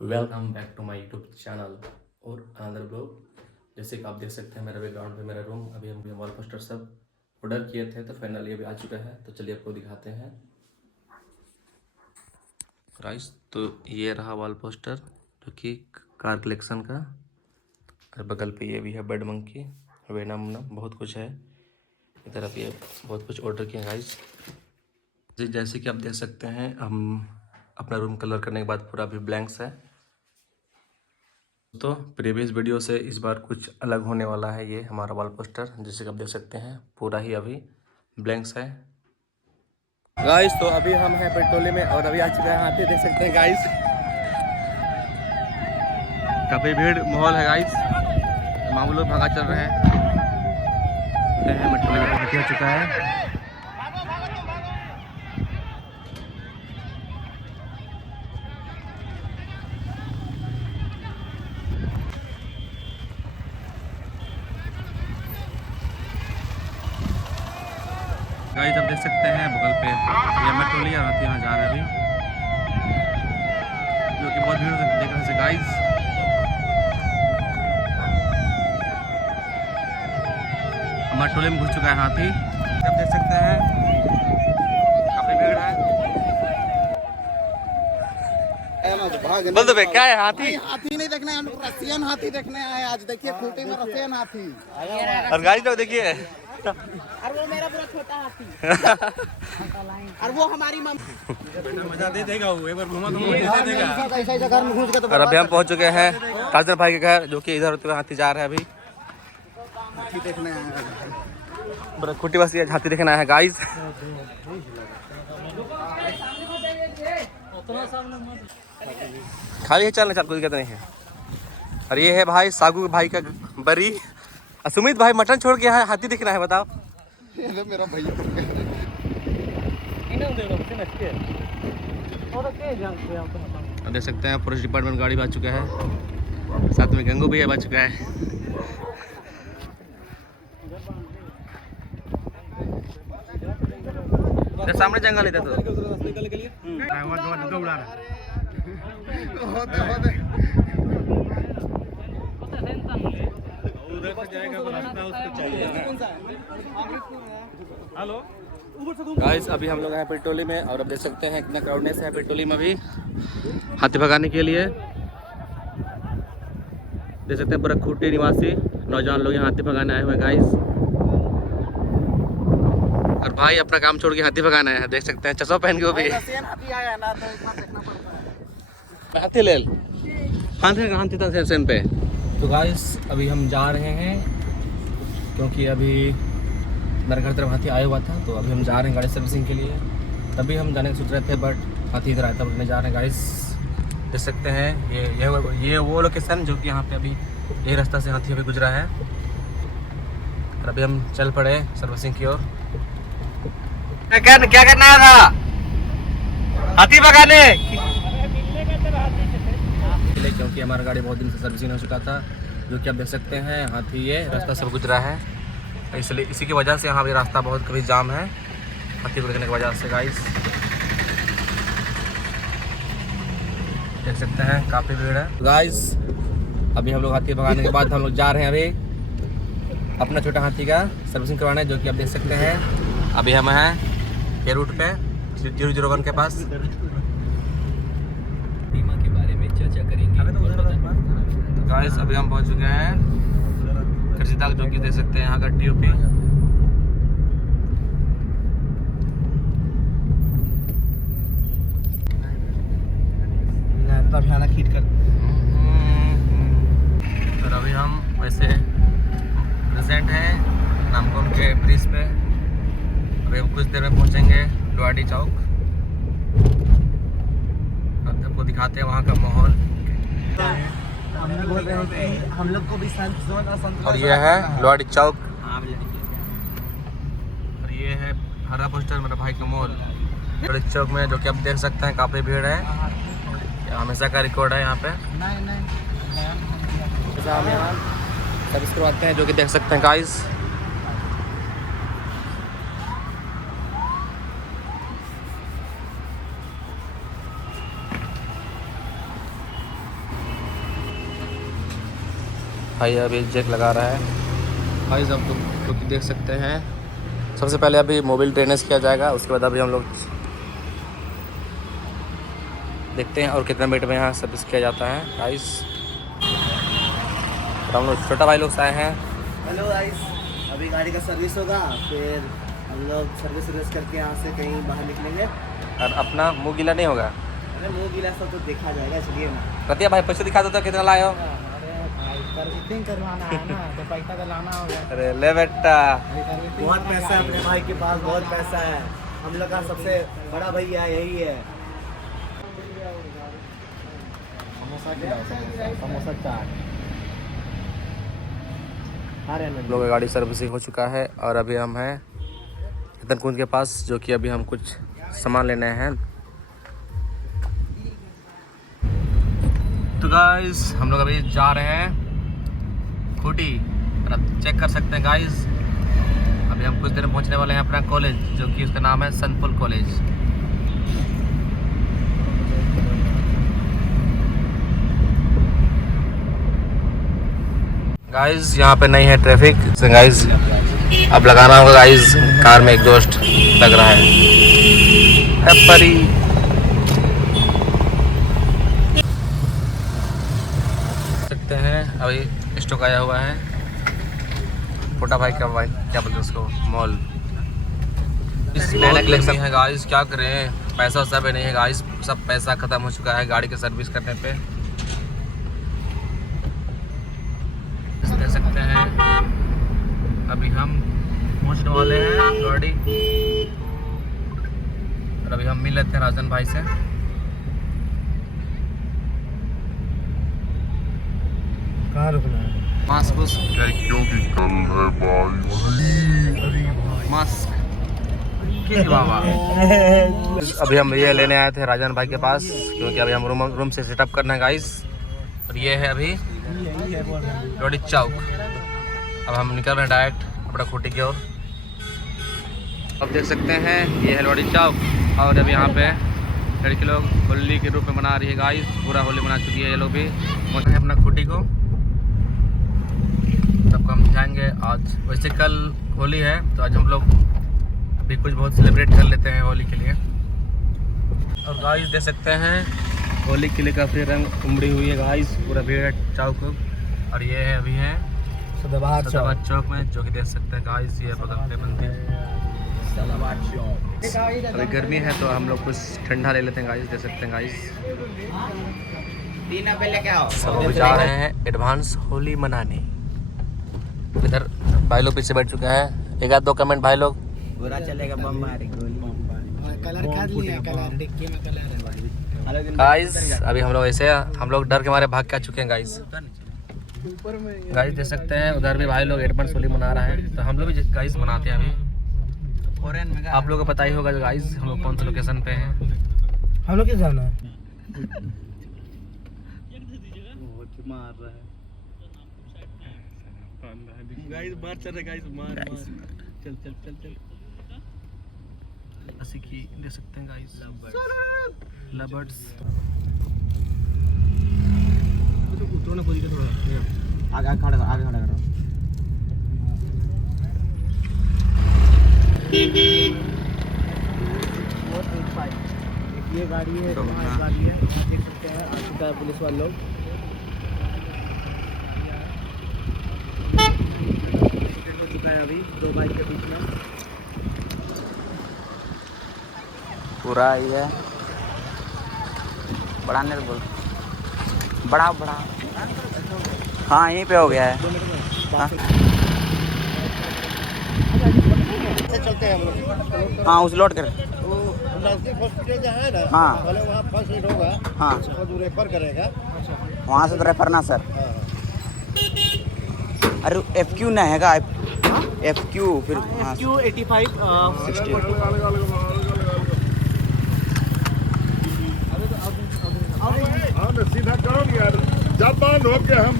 Welcome back to my YouTube channel और another blog. जैसे कि आप देख सकते हैं मेरे बैकग्राउंड पे मेरा रूम। अभी हम वॉल पोस्टर सब ऑर्डर किए थे तो फाइनली अभी आ चुका है। तो चलिए आपको दिखाते हैं गाइस। तो ये रहा वॉल पोस्टर जो कि कार कलेक्शन का। और बगल पे ये भी है बेड मंकी वेनम बहुत कुछ है। इधर अभी बहुत कुछ ऑर्डर किया गाइस। जैसे कि आप देख सकते हैं हम अपना रूम कलर करने के बाद पूरा अभी ब्लैंक्स है। तो प्रीवियस वीडियो से इस बार कुछ अलग होने वाला है। ये हमारा वॉल पोस्टर जैसे कि आप देख सकते हैं पूरा ही अभी ब्लैंक्स है गाइस। तो अभी हम हैं पेट्रोलियम में और अभी आ चुका है हाथी, देख सकते हैं गाइस। काफ़ी भीड़ माहौल है गाइस, मामू लोग भागा चल रहे हैं। पेट्रोलियम में हाथी आ चुका है। गाइस आप देख सकते हैं बगल पे ये मेट्रोली और हाथी यहाँ जा रहा है अभी, जो कि बहुत भीड़ देख रहे हैं गाइस। मेट्रोली में घुस चुका है हाथी, आप देख सकते हैं काफी भीड़ है। बोल दो क्या है हाथी? हाथी नहीं देखने हम लोग रसियन हाथी देखने आए आज। देखिए खूंटी में रसियन हाथी और गाइस लोग देखिए और वो मेरा पूरा छोटा हाथी और वो हमारी मजा दे देगा। वो एक बार घुमा तो दे देगा। ऐसा घर में घुस के तो। और अभी हम पहुंच चुके हैं काजल भाई के घर, जो कि इधर होते हुए हाथी जा रहा है अभी। हाथी देखने आए हैं। बड़ा खुटी बस ये हाथी देखना है गाइस। खाली है चलना, चल कोई दिक्कत नहीं है। और ये है भाई सागू भाई का बरी। सुमित भाई मटन छोड़ के यहाँ हाथी दिखना है, बताओ। ये तो मेरा भैया देख सकते हैं फॉरेस्ट डिपार्टमेंट गाड़ी आ चुका है, साथ में गंगू भी आ चुका है। सामने जंगल है हेलो गाइस। अभी हम लोग हैं पेट्रोली में और अब देख सकते हैं कितना क्राउडनेस है पेट्रोली में अभी हाथी भगाने के लिए। देख सकते हैं पूरा खूटी निवासी नौजवान लोग यहाँ हाथी भगाने आए हुए हैं गाइस। और भाई अपना काम छोड़ के हाथी भगाना है, देख सकते हैं चश्मा पहन के वो भी हाथी ले हाथी सेन पे। तो गाइस अभी हम जा रहे हैं क्योंकि अभी मेरे घर तरफ हाथी आया हुआ था, तो अभी हम जा रहे हैं गाड़ी सर्विसिंग के लिए। तभी हम जाने का सोच रहे थे बट हाथी इधर आया था, रुकने जा रहे हैं गाइस। देख सकते हैं ये वो लोकेशन जो कि यहाँ पे अभी ये रास्ता से हाथी अभी गुजरा है। और अभी हम चल पड़े सर्विसिंग की ओर। क्या करना था? हाथी भगाने, क्योंकि हमारा गाड़ी बहुत दिन से सर्विसिंग हो चुका था, जो कि आप देख सकते हैं हाथी ये रास्ता सब गुजरा है। इसलिए इसी की वजह से यहाँ भी रास्ता बहुत कभी जाम है हाथी को देखने की वजह से गाइस। देख सकते हैं काफ़ी भीड़ है गाइस। अभी हम लोग हाथी भगाने के बाद हम लोग जा रहे हैं अभी अपना छोटा हाथी का सर्विसिंग करवाने, जो कि आप देख सकते हैं अभी हम हैं ये रूट पे 001 के पास। बीमा के बारे में चर्चा करेंगे गाइस। अभी हम पहुंच चुके हैं कृषि, जो कि देख सकते हैं यहाँ का टीओपी। भयानक हिट कर। और अभी हम वैसे प्रेजेंट हैं नामकोम के ब्रिज पे। अभी हम कुछ देर में पहुंचेंगे लोहाड़ी चौक। अब आपको दिखाते हैं वहाँ का माहौल। हम लोग को भी और ये है लोहाड़ी चौक और ये है हरा पोस्टर मेरा भाई का मॉल लोहाड़ी चौक में, जो कि आप देख सकते हैं काफ़ी भीड़ है। हमेशा का रिकॉर्ड है यहाँ पे। हम यहाँ सर्विस करवाते हैं, जो कि देख सकते हैं गाइस। भाई अभी जैक लगा रहा है। भाई सब तो देख सकते हैं। सबसे पहले अभी मोबाइल ड्रेनेज किया जाएगा, उसके बाद अभी हम लोग देखते हैं और कितना मिनट में यहाँ सर्विस किया जाता है गाइस। हम लोग छोटा भाई लोग से आए हैं। हेलो गाइस, अभी गाड़ी का सर्विस होगा, फिर हम लोग सर्विस करके यहाँ से कहीं बाहर निकलेंगे। और अपना मुँह गीला नहीं होगा? अरे मुँह गीला सब तो देखा जाएगा, चलिए ना। रतिया भाई पैसे दिखा दो तो कितना लाए हो? अरे भाई सर्विसिंग करवाना है ना, तो पैसा तो लाना होगा। अरे ले बेटा, बहुत पैसा है अपने भाई के पास, बहुत पैसा है। हम लोग का सबसे बड़ा भैया यही है। समोसा चाट। हम लोग का गाड़ी सर्विसिंग हो चुका है और अभी हम हैं रतन कुंज के पास, जो कि अभी हम कुछ सामान लेने हैं। तो गाइस हम लोग अभी जा रहे हैं खूटी, और आप चेक कर सकते हैं गाइस अभी हम कुछ देर में पहुंचने वाले हैं अपना कॉलेज, जो कि उसका नाम है सनपुल कॉलेज। गाइस यहाँ पे नहीं है ट्रैफिक गाइस, अब लगाना होगा गाइस। कार में एग्जॉस्ट लग रहा है परी। सकते हैं अभी स्टॉक आया हुआ है। छोटा भाई क्या बोलते हैं उसको, मॉल। इस मॉल कलेक्शन है गाइस, क्या करें, पैसा वैसा भी नहीं है गाइस, सब पैसा खत्म हो चुका है गाड़ी की सर्विस करने पे। देख सकते हैं अभी हम पहुंचने वाले हैं गाड़ी, और अभी हम मिल लेते हैं राजन भाई से। कहाँ रुकना है? मास्क मास्क बाबा। अभी हम ये लेने आए थे राजन भाई के पास, क्योंकि अभी हम रूम से सेटअप करना है गाइस। और ये है अभी लोडी चौक। अब हम निकल रहे हैं डायरेक्ट अपना खूटी की ओर। अब देख सकते हैं ये है लोडी चौक, और अभी यहाँ पे लड़की लोग होली के रूप में मना रही है गाइस। पूरा होली मना चुकी है ये लोग भी। पहुँचे अपना खूटी को, सबको हम दिखाएंगे आज। वैसे कल होली है, तो आज हम लोग भी कुछ बहुत सेलिब्रेट कर लेते हैं होली के लिए। और गाइस देख सकते हैं होली के लिए काफ़ी रंग उमड़ी हुई है गाइस, पूरा भीड़ है चौक। और ये है अभी है सदाबाद चौक में, जो कि देख सकते हैं गाइस, ये बगल पे मंदिर। अभी गर्मी है तो हम लोग कुछ ठंडा ले लेते हैं गाइस, देख सकते हैं गाइस। सब लोग जा रहे हैं एडवांस होली मनाने। इधर भाई लोग पीछे बैठ चुका है, एक आध दो कमेंट भाई लोग। बुरा चलेगा, बम मारेंगे। कलर खाद लिया, कलर डिक्की में कलर है गाइस। अभी हम लोग ऐसे डर के मारे भाग के आ चुके हैं गाइस। गाइस देख सकते हैं उधर भी भाई लोग एडवांस होली मना रहा है, तो हम लोग भी गाइस मनाते हैं अभी। आप लोगों को पता ही होगा गाइस हम लोग कौन से लोकेशन पे हैं। हम लोग किस जाना है? मार रहा है गाइस, बाहर चल रहा है गाइस, मार चल चल चल चल। ऐसी की देख सकते हैं गाइस, लवर्स। उतरो ना कोई के, थोड़ा आगे खड़ा करो। ये गाड़ी है, गाड़ी है, देख सकते हैं। आ चुका है पुलिस वाले लोग। टिकट हो चुका है अभी दो बाइक के बीच में। पूरा ये बढ़ाने तो बोल, बढ़ाओ। हाँ यहीं पे हो गया है। चलते हैं हम लोग। हाँ उस लोड कर। हॉस्पिटल जहाँ है ना, हाँ पहले वहाँ फर्स्ट एड होगा। हाँ वो जो रेफर करेगा, वहाँ से तो रेफर ना सर। अरे FQ ना हैगा, FQ फिर FQ 85 सीधा करो यार, जब बंद हो के हम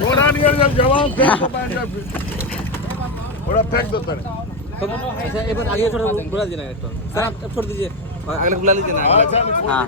थोड़ा नहीं जब जवाब फेंक तो बैठ जाए, थोड़ा फेंक दो सर। अच्छा एक बार आगे थोड़ा बुला देना है तो सर, आप छोड़ दीजिए और अगले बुला लीजिए ना। हाँ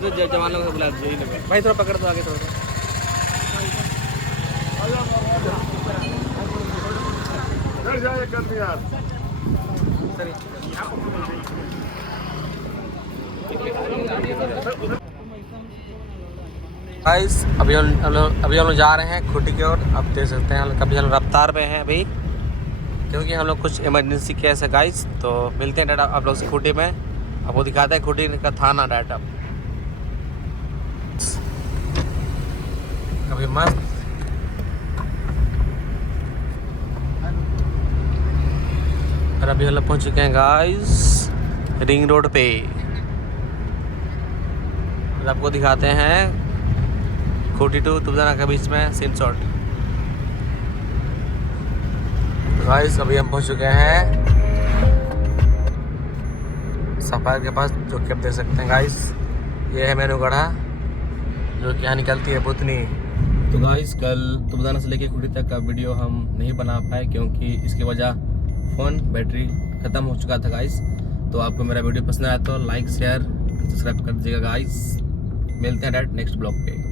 जो जवान लोग बुला दीजिए भाई, थोड़ा पकड़ दो आगे थोड़ा। चल जाए कर यार गाइस अभी हम लोग जा रहे हैं खूंटी की ओर। अब देख सकते हैं हम कभी हम रफ्तार पे हैं अभी, क्योंकि हम लोग कुछ इमरजेंसी केस है गाइस। तो मिलते हैं डाटा आप लोग से खूंटी में, आपको दिखाते हैं खूंटी का थाना डाटा। अभी मस्त और अभी हम लोग पहुँच चुके हैं गाइस रिंग रोड पे। और आपको दिखाते हैं खूंटी टू तुबदाना के बीच में सीन शॉट। गाइस अभी हम पहुंच चुके हैं सफायर के पास, जो कि आप देख सकते हैं गाइस। ये है मैनूगढ़ा, जो कि यहाँ निकलती है बुतनी। तो गाइस कल तुबदाना से लेके खूंटी तक का वीडियो हम नहीं बना पाए, क्योंकि इसकी वजह फ़ोन बैटरी ख़त्म हो चुका था गाइस। तो आपको मेरा वीडियो पसंद आया तो लाइक शेयर सब्सक्राइब कर दीजिएगा गाइस। मिलते हैं डायरेक्ट नेक्स्ट ब्लॉग पे।